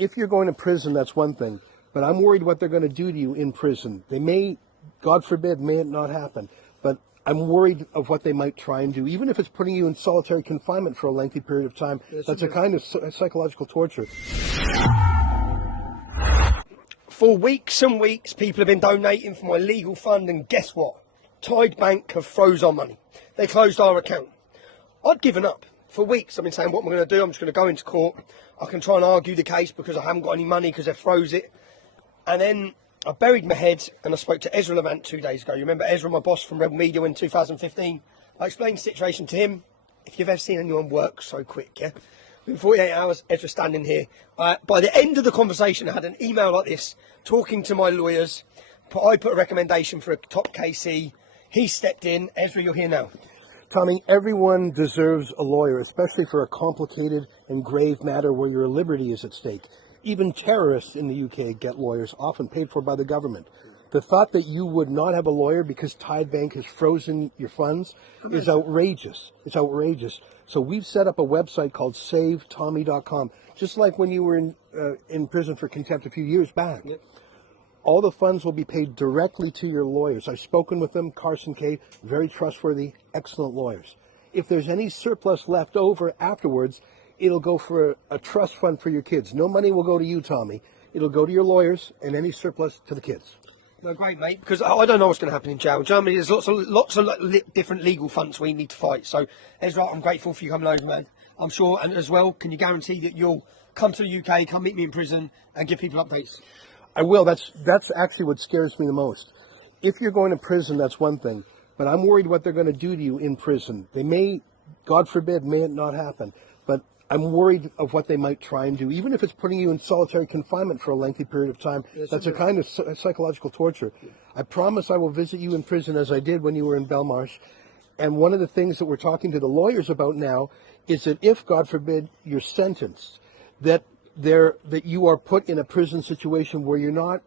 if you're going to prison, that's one thing. But I'm worried what they're going to do to you in prison. They may, God forbid, may it not happen. But I'm worried of what they might try and do, even if it's putting you in solitary confinement for a lengthy period of time. That's a kind of psychological torture. For weeks and weeks, people have been donating for my legal fund, and guess what? Tide Bank have froze our money. They closed our account. I'd given up. For weeks, I've been saying, what am I going to do? I'm just going to go into court. I can try and argue the case because I haven't got any money because they froze it. And then I buried my head and I spoke to Ezra Levant 2 days ago. You remember Ezra, my boss from Rebel Media in 2015? I explained the situation to him. If you've ever seen anyone work so quick, yeah? Within 48 hours, Ezra standing here. By the end of the conversation, I had an email like this, talking to my lawyers. I put a recommendation for a top KC. He stepped in. Ezra, you're here now. Tommy, everyone deserves a lawyer, especially for a complicated and grave matter where your liberty is at stake. Even terrorists in the UK get lawyers, often paid for by the government. The thought that you would not have a lawyer because Tide Bank has frozen your funds is outrageous. It's outrageous. So we've set up a website called SaveTommy.com, just like when you were in prison for contempt a few years back. Yep. All the funds will be paid directly to your lawyers. I've spoken with them, Carson Kay, very trustworthy, excellent lawyers. If there's any surplus left over afterwards, it'll go for a trust fund for your kids. No money will go to you, Tommy. It'll go to your lawyers and any surplus to the kids. No, great, mate, because I don't know what's going to happen in jail. In Germany, there's lots of different legal fronts we need to fight. So, Ezra, I'm grateful for you coming over, man. I'm sure, and as well, can you guarantee that you'll come to the UK, come meet me in prison, and give people updates? I will. That's actually what scares me the most. If you're going to prison, that's one thing. But I'm worried what they're going to do to you in prison. They may, God forbid, may it not happen. But I'm worried of what they might try and do, even if it's putting you in solitary confinement for a lengthy period of time. That's a kind of psychological torture. I promise I will visit you in prison as I did when you were in Belmarsh. And one of the things that we're talking to the lawyers about now is that if, God forbid, you're sentenced, that you are put in a prison situation where you're not,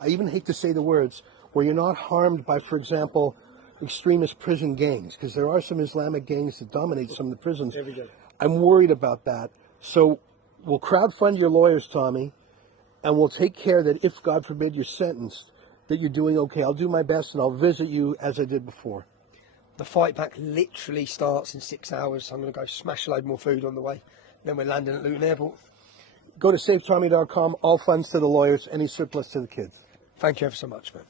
I even hate to say the words, where you're not harmed by, for example, extremist prison gangs, because there are some Islamic gangs that dominate some of the prisons. I'm worried about that. So we'll crowdfund your lawyers, Tommy, and we'll take care that if, God forbid, you're sentenced, that you're doing okay. I'll do my best, and I'll visit you as I did before. The fight back literally starts in 6 hours. I'm going to go smash a load more food on the way. Then we're landing at Luton Airport. Go to SaveTommy.com, all funds to the lawyers, any surplus to the kids. Thank you ever so much, man.